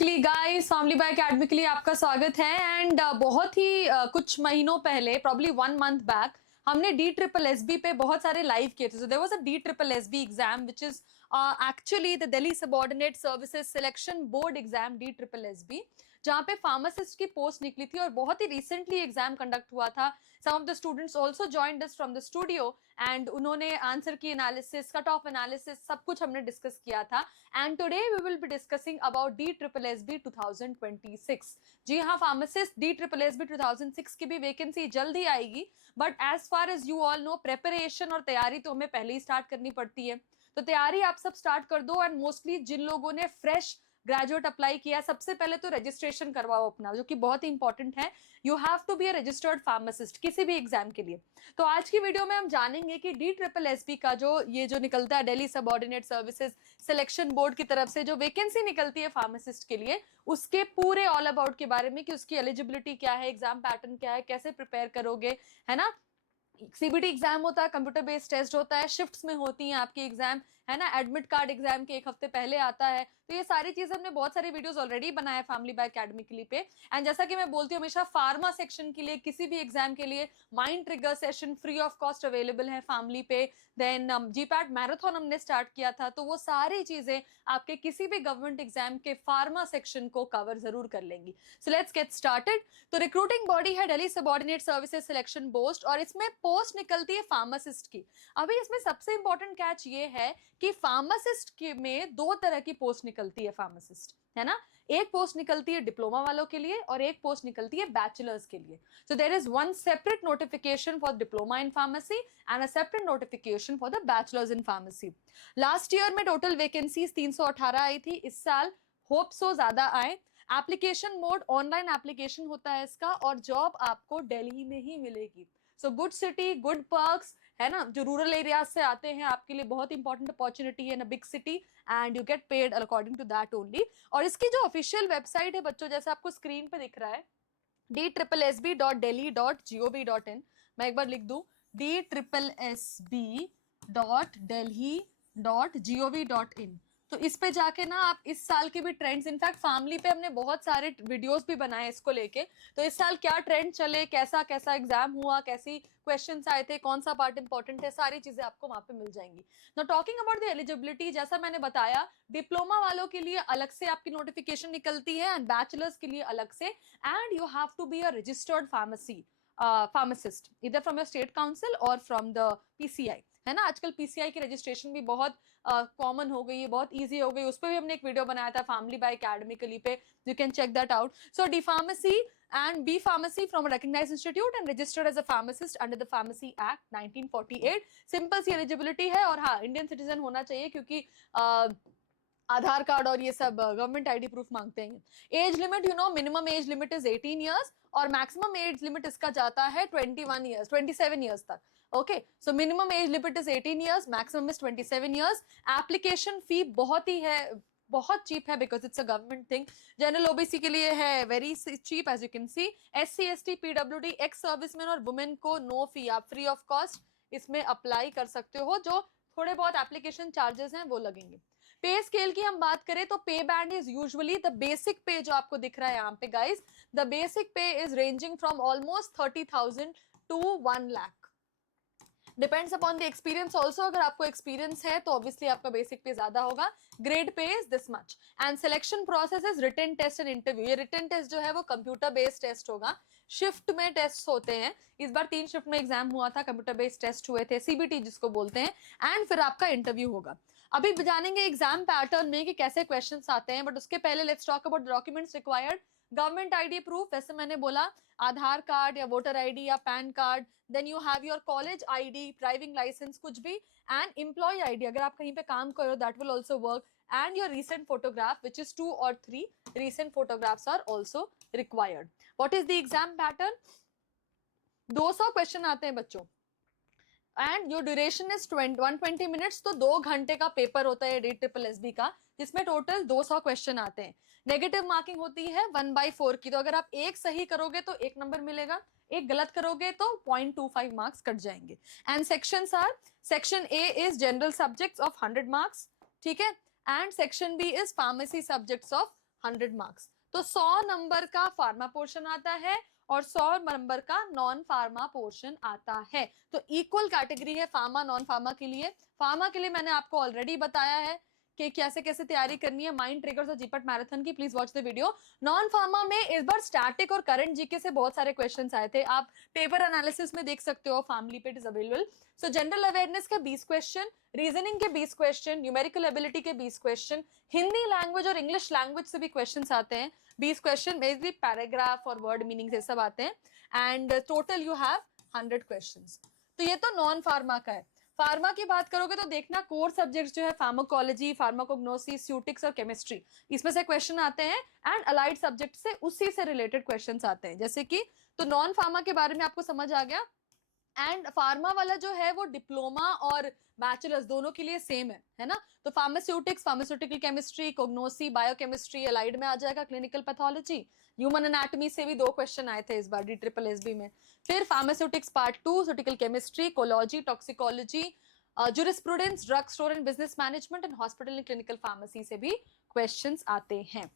Academically guys, family by academically आपका स्वागत है। एंड बहुत ही कुछ महीनों पहले, प्रॉब्ली 1 मंथ बैक, हमने DSSB पे बहुत सारे लाइव किए थे। So there was a DSSB exam which is actually the Delhi subordinate services selection board exam DSSB, जहाँ पे फार्मासिस्ट की पोस्ट निकली थी और बहुत ही रिसेंटली एग्जाम कंडक्ट हुआ था। Some of the students also joined us from the studio and उन्होंने आंसर की एनालिसिस, कट ऑफ एनालिसिस, सब कुछ हमने डिस्कस किया था। And today we will be discussing about DSSB 2026। जी हाँ, फार्मासिस्ट DSSB 2006 की भी वैकेंसी जल्दी आएगी, but as far as you all know, preparation और तैयारी तो हमें पहले ही स्टार्ट करनी पड़ती है। तो तैयारी आप सब स्टार्ट कर दो। एंड मोस्टली जिन लोगों ने फ्रेश ग्रेजुएट अप्लाई किया, सबसे पहले तो रजिस्ट्रेशन करवाओ अपना, जो कि बहुत ही इंपॉर्टेंट है। You have to be a registered pharmacist किसी भी एग्जाम के लिए। तो आज की वीडियो में हम जानेंगे कि DSSB का जो निकलता है, Delhi subordinate services selection board की तरफ से जो वैकेंसी निकलती है फार्मासिस्ट के लिए, उसके पूरे ऑल अबाउट के बारे में, कि उसकी एलिजिबिलिटी क्या है, एग्जाम पैटर्न क्या है, कैसे प्रिपेयर करोगे, है ना। CBT एग्जाम होता है, कंप्यूटर बेस्ड टेस्ट होता है, शिफ्ट्स में होती हैं आपकी एग्जाम, है ना। एडमिट कार्ड एग्जाम के 1 हफ्ते पहले आता है। तो ये सारी चीजें हमने बहुत सारे वीडियोस ऑलरेडी बनाए फैमिली बाय अकेडमिकली पे। एंड जैसा कि मैं बोलती हूँ हमेशा, फार्मा सेक्शन के लिए, किसी भी एग्जाम के लिए mind trigger session free of cost available है फैमिली पे। देन GPAT मैराथन हमने स्टार्ट किया था, तो वो सारी चीजें आपके किसी भी गवर्नमेंट एग्जाम के फार्मा सेक्शन को कवर जरूर कर लेंगी। So let's get started. तो रिक्रूटिंग बॉडी है Delhi subordinate services selection board, और इसमें पोस्ट निकलती है फार्मासिस्ट की। अभी इसमें सबसे इंपॉर्टेंट कैच ये है कि फार्मासिस्ट के में 2 तरह की पोस्ट निकलती है फार्मासिस्ट, है ना। एक पोस्ट निकलती है डिप्लोमा वालों के लिए और एक पोस्ट निकलती है बैचलर्स के लिए। So there is one separate notification for diploma in pharmacy and a separate notification for the bachelors in pharmacy. Last year में टोटल वैकेंसीज 318 आई थी, इस साल होप सो ज्यादा आए। एप्लीकेशन मोड ऑनलाइन एप्लीकेशन होता है इसका, और जॉब आपको दिल्ली में ही मिलेगी। So good city, good perks, है ना। जो रूरल एरिया से आते हैं, आपके लिए बहुत इंपॉर्टेंट अपॉर्चुनिटी है in a big city, and you get paid according to that only. और इसकी जो ऑफिशियल वेबसाइट है बच्चों, जैसे आपको स्क्रीन पे दिख रहा है, DSSB.delhi.gov.in। मैं एक बार लिख दूं, DSSB.delhi.gov.in। तो इस पे जाके ना आप इस साल के भी ट्रेंड्स, इनफैक्ट फैमिली पे हमने बहुत सारे वीडियोस भी बनाए इसको लेके। तो इस साल क्या ट्रेंड चले, कैसा कैसा एग्जाम हुआ, कैसी क्वेश्चंस आए थे, कौन सा पार्ट इंपॉर्टेंट है, सारी चीजें आपको वहां पे मिल जाएंगी। Now talking about the eligibility, जैसा मैंने बताया, डिप्लोमा वालों के लिए अलग से आपकी नोटिफिकेशन निकलती है एंड बैचलर्स के लिए अलग से। And you have to be a registered pharmacist, इधर फ्रॉम योर स्टेट काउंसिल और फ्रॉम द PCI, है ना। आजकल PCI की रजिस्ट्रेशन भी बहुत कॉमन हो गई है, बहुत इजी हो गई। उस पर भी हमने एक वीडियो बनाया था फैमिली बाय अकेडमिकली पे, you can check that out. So D pharmacy and B Pharmacy from a recognized institute and registered as a pharmacist under the Pharmacy Act 1948। Simple सी एलिजिबिलिटी है, और हाँ, इंडियन सिटीजन होना चाहिए, क्योंकि आधार card और ये सब गवर्नमेंट ID प्रूफ मांगते हैं। Age limit, you know, minimum age limit is 18 years और मैक्सिमम एज लिमिट इसका जाता है 21 ईयर्स, 27 ईयर्स तक। Okay, so minimum age limit is 18 years, maximum is 27 years. Application fee बहुत ही है, बहुत चीप है, because it's a government thing. General OBC के लिए है very cheap, as you can see. SC ST PWD ex serviceman और women को नो फी, आप फ्री ऑफ कॉस्ट इसमें अप्लाई कर सकते हो। जो थोड़े बहुत एप्लीकेशन चार्जेस हैं वो लगेंगे। पे स्केल की हम बात करें तो पे band is usually the basic पे, जो आपको दिख रहा है यहाँ पे गाइस, द बेसिक पे is ranging from almost 30,000 to 1 lakh. Depends upon the experience also. अगर आपको एक्सपीरियंस है तो ऑब्वियसली आपका बेसिक पे ज्यादा होगा। Grade pay is this much. And selection process is written test and interview. ये रिटन टेस्ट जो है वो कंप्यूटर बेस्ड टेस्ट होगा। शिफ्ट में टेस्ट होते हैं, इस बार 3 शिफ्ट में एग्जाम हुआ था, कंप्यूटर बेस्ड टेस्ट हुए थे, CBT जिसको बोलते हैं। एंड फिर आपका इंटरव्यू होगा। अभी जानेंगे एग्जाम पैटर्न में कि कैसे क्वेश्चंस आते हैं, बट उसके पहले let's talk about documents required. Government ID proof, वैसे मैंने बोला आधार कार्ड या वोटर ID या PAN card. Then you have your college ID, driving licence, कुछ भी। एंड एम्प्लॉय ID, अगर आप कहीं पे काम करो, that will also work. And your recent photograph, which is 2 or 3 recent photographs are also required. What is the exam pattern? 200 question आते हैं बच्चों, and your duration is 120 minutes. तो 2 घंटे का पेपर होता है DSSB का, जिसमें टोटल 200 क्वेश्चन आते हैं। नेगेटिव मार्किंग होती है 1/4 की, तो अगर आप एक सही करोगे तो 1 नंबर मिलेगा, एक गलत करोगे तो 0.25 मार्क्स कट जाएंगे। And sections are, section A is general subjects of 100 marks, ठीक है। And section B is pharmacy subjects of 100 marks. तो 100 नंबर का फार्मा पोर्शन आता है और 100 नंबर का नॉन फार्मा पोर्शन आता है। तो इक्वल कैटेगरी है फार्मा नॉन फार्मा के लिए। फार्मा के लिए मैंने आपको ऑलरेडी बताया है कि कैसे कैसे तैयारी करनी है माइंड ट्रिगर्स और जीपीटी मैराथन की, please watch the video. Non pharma में इस बार स्टैटिक और करंट जीके से बहुत सारे क्वेश्चंस आए थे, आप पेपर एनालिसिस में देख सकते हो, फैमिली पे it is available. So general awareness के 20 क्वेश्चन, रीजनिंग के 20 क्वेश्चन, न्यूमेरिकल एबिलिटी के 20 क्वेश्चन, हिंदी लैंग्वेज और इंग्लिश लैंग्वेज से भी क्वेश्चन आते हैं 20 क्वेश्चन, बेसिकली पैराग्राफ और वर्ड मीनिंग ये सब आते हैं and total you have 100 questions. तो ये तो नॉन फार्मा का है। फार्मा की बात करोगे तो देखना कोर सब्जेक्ट्स जो है फार्माकोलॉजी, फार्माकोग्नोसिस, स्यूटिक्स और केमिस्ट्री, इसमें से क्वेश्चन आते हैं एंड अलाइड सब्जेक्ट से उसी से रिलेटेड क्वेश्चंस आते हैं जैसे कि। तो नॉन फार्मा के बारे में आपको समझ आ गया। एंड फार्मा वाला जो है वो डिप्लोमा और बैचलर्स दोनों के लिए सेम है ना। तो pharmaceutics, pharmaceutical chemistry, pharmacognosy, biochemistry, allied में आ जाएगा क्लिनिकल पैथोलॉजी, ह्यूमन एनाटॉमी से भी 2 क्वेश्चन आए थे इस बार DSSB में। फिर pharmaceutics part 2, pharmaceutical chemistry, pharmacology, toxicology, jurisprudence, drug store and business management and hospital and clinical pharmacy से भी क्वेश्चंस आते हैं।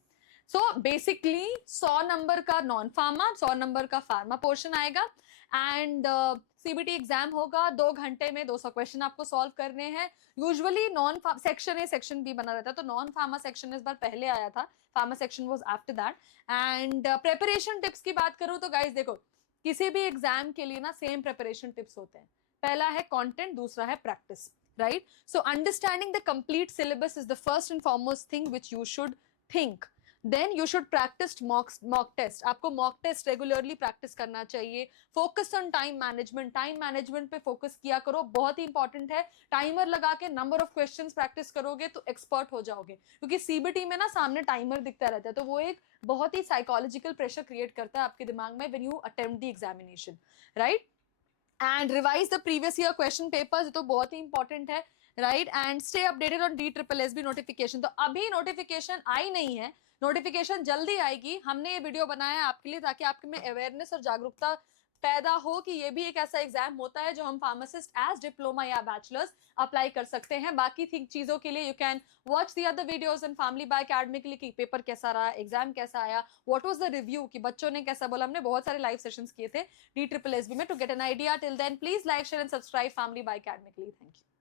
सो बेसिकली 100 नंबर का नॉन फार्मा, 100 नंबर का फार्मा पोर्शन आएगा एंड सीबीटी एग्जाम होगा 2 घंटे में 200 क्वेश्चन आपको सॉल्व करने हैं। Usually non section A section B बना रहता है, तो नॉन फार्मा सेक्शन इस बार पहले आया था, pharma section was after that. And preparation tips की बात करूं तो गाइस देखो, किसी भी एग्जाम के लिए ना सेम प्रिपरेशन टिप्स होते हैं। पहला है कंटेंट, दूसरा है practice, right. So understanding the complete syllabus is the first and foremost thing which you should think. Then you should practice mock test, आपको मॉक टेस्ट रेगुलरली प्रैक्टिस करना चाहिए। Focus on time management, time management पे focus किया करो, बहुत ही important है। Timer लगा के नंबर ऑफ क्वेश्चंस प्रैक्टिस करोगे तो एक्सपर्ट हो जाओगे, क्योंकि सीबीटी में ना सामने टाइमर दिखता रहता है, तो वो एक बहुत ही साइकोलॉजिकल प्रेशर क्रिएट करता है आपके दिमाग में when you attempt the examination, right. And revise the previous year question papers, तो बहुत ही इंपॉर्टेंट है, right. And stay updated on DSSB notification. तो अभी नोटिफिकेशन आई नहीं है, नोटिफिकेशन जल्दी आएगी। हमने ये वीडियो बनाया है आपके लिए ताकि आपके में अवेयरनेस और जागरूकता पैदा हो कि ये भी एक ऐसा एग्जाम होता है जो हम फार्मासिस्ट एज डिप्लोमा या बैचलर्स अप्लाई कर सकते हैं। बाकी चीजों के लिए you can watch the other videos in family by academy के लिए कि पेपर कैसा रहा, एग्जाम कैसा आया, व्हाट वाज द रिव्यू, कि बच्चों ने कैसा बोला। हमने बहुत सारे लाइव सेशंस किए थे DSSB में। To get an idea till then please like share and subscribe family by academy के लिए। Thank you.